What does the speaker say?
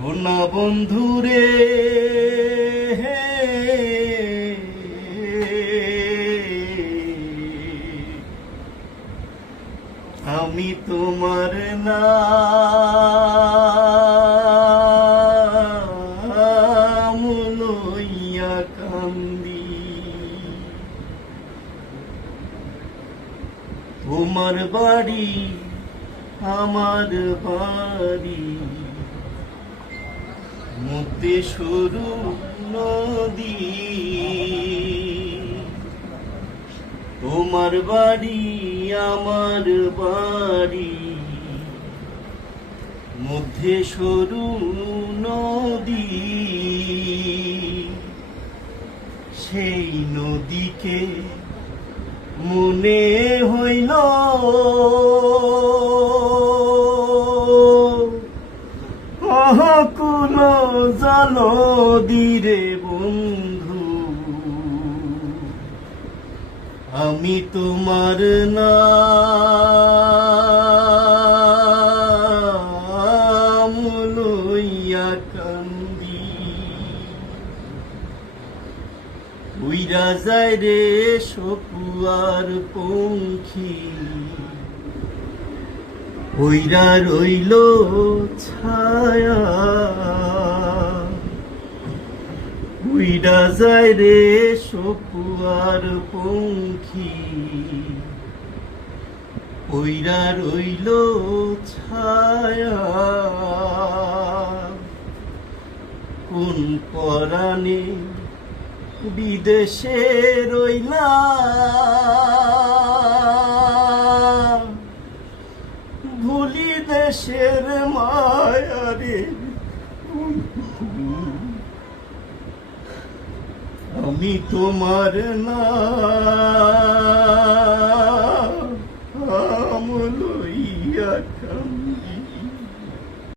সোনা বন্ধুরে আমি তোমার নাম লইয়া কান্দি, তোমার বাড়ি আমার বাড়ি, মধ্যে সরু নদী। তোমার বাড়ি আমার বাড়ি, মধ্যে সরু নদী। সেই নদীকে মনে হইল অকুল জলদিরে বন্ধু, আমি তোমার নাম লইয়া কান্দি। উইরা যায় রে সপুয়ার পঙ্খী, উইরা রইল ছায়া। উইরা যায় রে সপুয়ার পঙ্খী, উইরা রইল ছায়া। কোন পরাণে বিদেশে রইলা, ভুলি দেশের মায়ারে। আমি তোমার নাম লইয়া কান্দি।